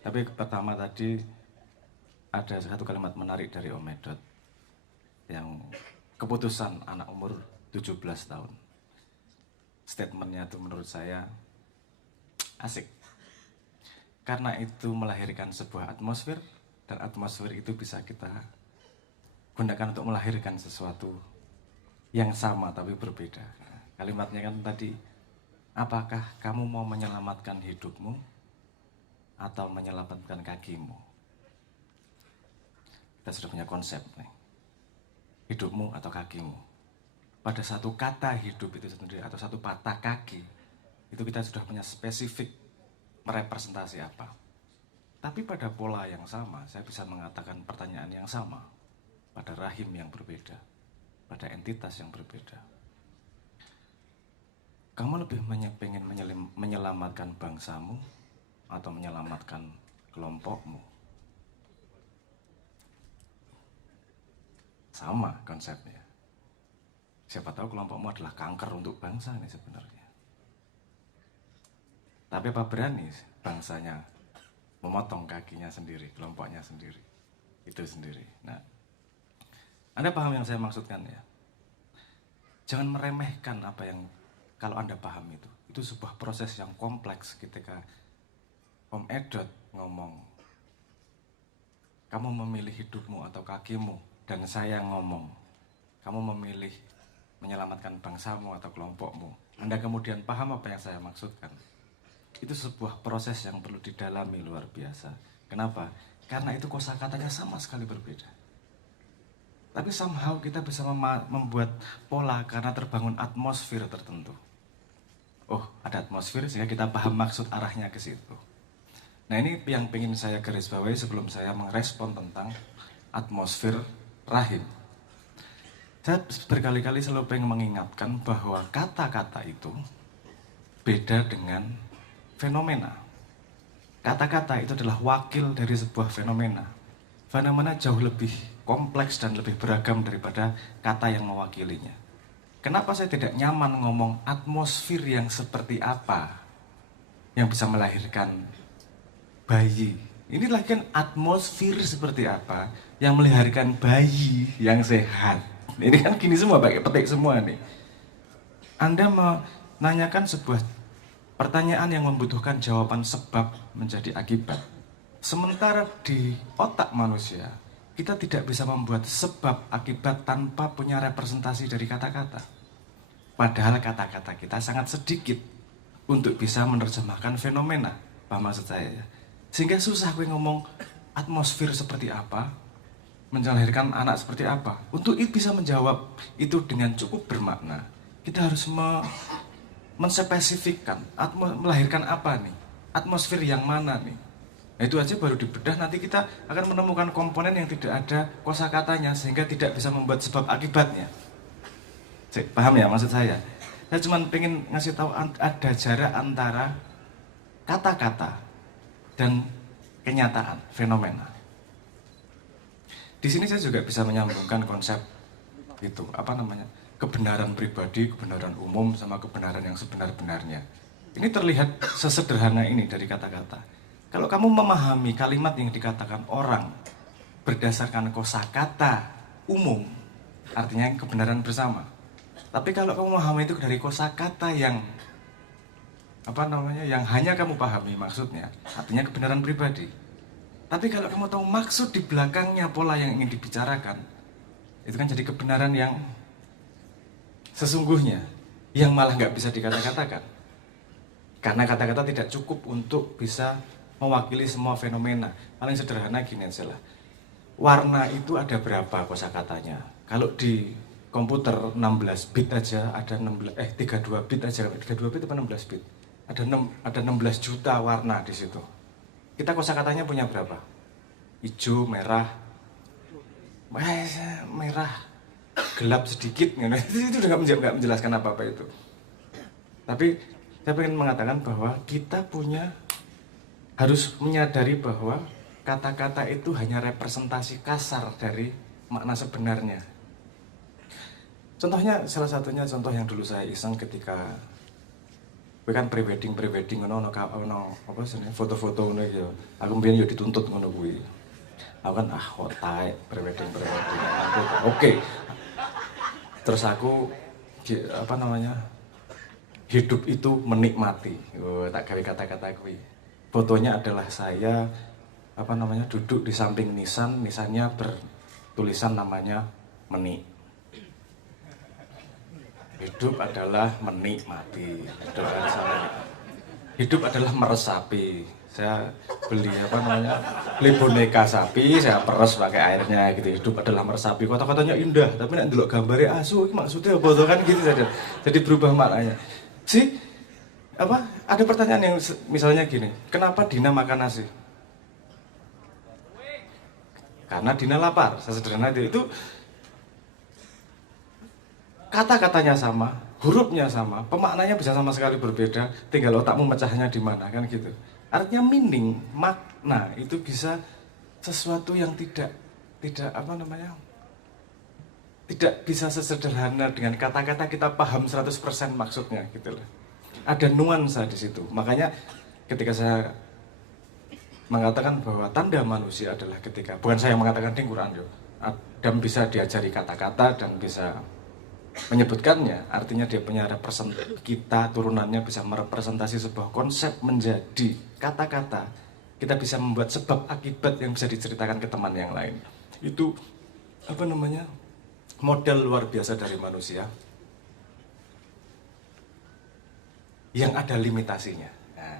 Tapi pertama tadi ada satu kalimat menarik dari Om Medot yang keputusan anak umur 17 tahun. Statementnya itu menurut saya asik. Karena itu melahirkan sebuah atmosfer, dan atmosfer itu bisa kita gunakan untuk melahirkan sesuatu yang sama tapi berbeda. Kalimatnya kan tadi, apakah kamu mau menyelamatkan hidupmu atau menyelamatkan kakimu? Kita sudah punya konsep nih. Hidupmu atau kakimu. Pada satu kata hidup itu sendiri atau satu patah kaki, itu kita sudah punya spesifik merepresentasi apa. Tapi pada pola yang sama, saya bisa mengatakan pertanyaan yang sama pada rahim yang berbeda, pada entitas yang berbeda. Kamu lebih pengen menyelamatkan bangsamu atau menyelamatkan kelompokmu? Sama konsepnya. Siapa tahu kelompokmu adalah kanker untuk bangsa nih sebenarnya. Tapi apa berani bangsanya memotong kakinya sendiri, kelompoknya sendiri, itu sendiri. Nah, Anda paham yang saya maksudkan ya? Jangan meremehkan apa yang kalau Anda paham itu. Itu sebuah proses yang kompleks ketika Om Edot ngomong, kamu memilih hidupmu atau kakimu, dan saya ngomong, kamu memilih menyelamatkan bangsamu atau kelompokmu. Anda kemudian paham apa yang saya maksudkan. Itu sebuah proses yang perlu didalami luar biasa. Kenapa? Karena itu kosakatanya sama sekali berbeda. Tapi somehow kita bisa membuat pola karena terbangun atmosfer tertentu. Oh, ada atmosfer sehingga kita paham maksud arahnya ke situ. Nah, ini yang ingin saya garis bawahi sebelum saya merespon tentang atmosfer rahim. Saya berkali-kali selalu pengen mengingatkan bahwa kata-kata itu beda dengan fenomena. Kata-kata itu adalah wakil dari sebuah fenomena. Fenomena jauh lebih kompleks dan lebih beragam daripada kata yang mewakilinya. Kenapa saya tidak nyaman ngomong atmosfer yang seperti apa yang bisa melahirkan bayi? Ini lagi kan atmosfer seperti apa yang melahirkan bayi yang sehat. Ini kan gini semua, pakai petik semua nih. Anda menanyakan sebuah pertanyaan yang membutuhkan jawaban sebab menjadi akibat. Sementara di otak manusia, kita tidak bisa membuat sebab akibat tanpa punya representasi dari kata-kata. Padahal kata-kata kita sangat sedikit untuk bisa menerjemahkan fenomena. Paham maksud saya ya? Sehingga susah gue ngomong atmosfer seperti apa, melahirkan anak seperti apa. Untuk bisa menjawab itu dengan cukup bermakna, kita harus menspesifikkan melahirkan apa nih, atmosfer yang mana nih. Nah, itu aja baru dibedah, nanti kita akan menemukan komponen yang tidak ada kosakatanya sehingga tidak bisa membuat sebab akibatnya. Paham ya maksud saya? Saya cuma pengen ngasih tahu ada jarak antara kata-kata dan kenyataan, fenomena. Di sini saya juga bisa menyambungkan konsep itu, kebenaran pribadi, kebenaran umum, sama kebenaran yang sebenar-benarnya. Ini terlihat sesederhana ini dari kata-kata. Kalau kamu memahami kalimat yang dikatakan orang berdasarkan kosakata umum, artinya kebenaran bersama. Tapi kalau kamu memahami itu dari kosakata yang yang hanya kamu pahami maksudnya, artinya kebenaran pribadi. Tapi kalau kamu tahu maksud di belakangnya pola yang ingin dibicarakan, itu kan jadi kebenaran yang sesungguhnya, yang malah nggak bisa dikata-katakan. Karena kata-kata tidak cukup untuk bisa mewakili semua fenomena. Paling sederhana gini aja lah. Warna itu ada berapa kosakatanya? Kalau di komputer 16 bit aja ada 32 bit aja, 32 bit apa 16 bit? Ada 16 juta warna di situ. Kita kosakatanya punya berapa? Hijau, merah, gelap sedikit. Itu udah nggak menjelaskan apa-apa itu. Tapi saya ingin mengatakan bahwa kita harus menyadari bahwa kata-kata itu hanya representasi kasar dari makna sebenarnya. Contohnya, salah satunya contoh yang dulu saya iseng ketika Kowe kan prewedding ngono apa jenenge foto-foto ngono iki. Aku mbiyen yo dituntut ngono kuwi. Aku kan taek prewedding. Oke. Terus aku apa namanya? Hidup itu menikmati. Tak gawe kata-kata kuwi. Fotonya adalah saya apa namanya duduk di samping nisan, nisannya bertulisan namanya menik. Hidup adalah menikmati. Hidup adalah meresapi. Saya beli beli boneka sapi, saya peres pakai airnya gitu. Hidup adalah meresapi. Kota-kotanya indah, tapi nek ndelok gambare asu iki maksudnya apa to kan gitu saja. Jadi berubah maknanya. Ada pertanyaan yang misalnya gini, kenapa Dina makan nasi? Karena Dina lapar, sesederhana itu. Kata-katanya sama, hurufnya sama, pemaknanya bisa sama sekali berbeda, tinggal otakmu mecahnya di mana kan gitu. Artinya meaning, makna itu bisa sesuatu yang tidak tidak bisa sesederhana dengan kata-kata kita paham 100% maksudnya gitu loh. Ada nuansa di situ. Makanya ketika saya mengatakan bahwa tanda manusia adalah ketika, bukan saya yang mengatakan di Quran yo, dan bisa diajari kata-kata dan bisa menyebutkannya, artinya dia punya kita turunannya bisa merepresentasi sebuah konsep menjadi kata-kata. Kita bisa membuat sebab akibat yang bisa diceritakan ke teman yang lain. Itu model luar biasa dari manusia yang ada limitasinya. Nah,